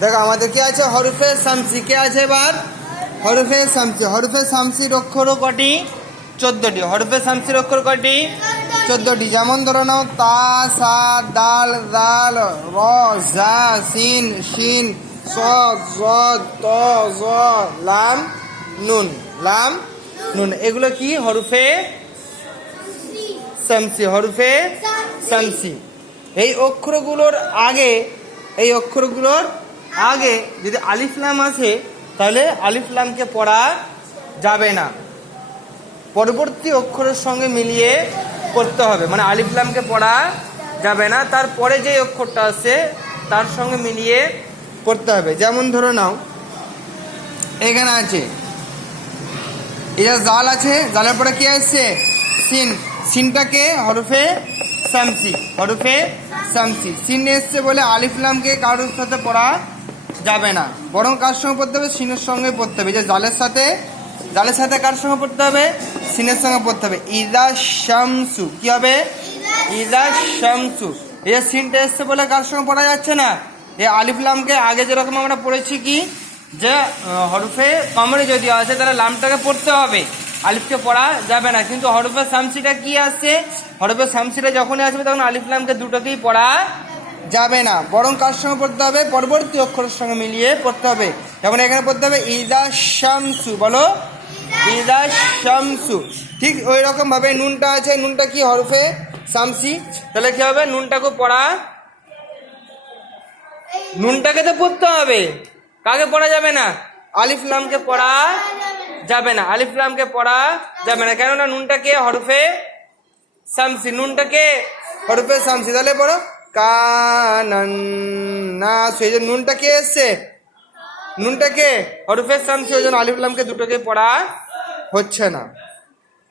দেখো আমাদের কি আছে, হরফে শামসি। কে আছে এবার? হরফে শামসি। হরফে শামসির অক্ষরও কটি? 14টি। হরফে শামসির অক্ষর কটি? 14টি। যেমন ধরো নাও, তা, সা, দাল, দাল, র, জা, সিন, শিন, সদ, জদ, ত, জ, লাম, নুন। লাম, নুন, এগুলো কি? হরফে শামসি। হরফে শামসি। এই অক্ষরগুলোর আগে যদি আলিফ লাম আসে, তাহলে আলিফ লামকে পড়া যাবে না, পরবর্তী অক্ষরের সঙ্গে মিলিয়ে পড়তে হবে। মানে আলিফ লামকে পড়া যাবে না, তারপরে যে অক্ষরটা আছে তার সঙ্গে মিলিয়ে পড়তে হবে। যেমন ধরো নাও, এখানে আছে, এটা জাল আছে, জালের পরে কি আসছে? সিন। সিনটাকে হরফে শামসি। হরফে শামসি। সিন এসছে বলে আলিফ লামকে কারোর সাথে পড়া যাবে না, বরং কার সঙ্গে পড়তে হবে? সিনের সঙ্গে পড়তে হবে। যে জালের সাথে কার সঙ্গে পড়তে হবে? সিনের সঙ্গে পড়তে হবে। ইদা শামসু। কি হবে? ইদা শামসু। এই যে সিনটা এসছে বলে কার সঙ্গে পড়া যাচ্ছে না? এই আলিফ লামকে আগে যেরকম আমরা পড়েছি কি, যে হরফে কমরে যদি আছে তাহলে লামটাকে পড়তে হবে, আলিফকে পড়া যাবে না। কিন্তু হরফে শামসিটা কি আসছে? হরফে শামসিটা যখনই আসবে তখন আলিফ লামকে দুটোকেই পড়া যাবে না, বরং কার সঙ্গে পড়তে হবে? পরবর্তী অক্ষরের সঙ্গে মিলিয়ে পড়তে হবে। যেমন এখানে পড়তে হবে ইদা শামসু। বলো, ইদা শামসু। ঠিক ওই রকম ভাবে নুনটা আছে, নুনটা কি? হরফে শামসি। তাহলে কি হবে? নুনটাকে পড়া, নুনটাকে তো পড়তে হবে, কাকে পড়া যাবে না? আলিফ লামকে পড়া যাবে না। আলিফ লামকে পড়া যাবে না, কেননা নুনটাকে হরফে শামসি। নুনটাকে হরফে শামসি। তাহলে পড়ো কানান্নাস। এই যে নুনটা কে এসছে? নুনটাকে হরফে শামসি, ওই জন্য আলিফ লামকে দুটোকে পড়া হচ্ছে না।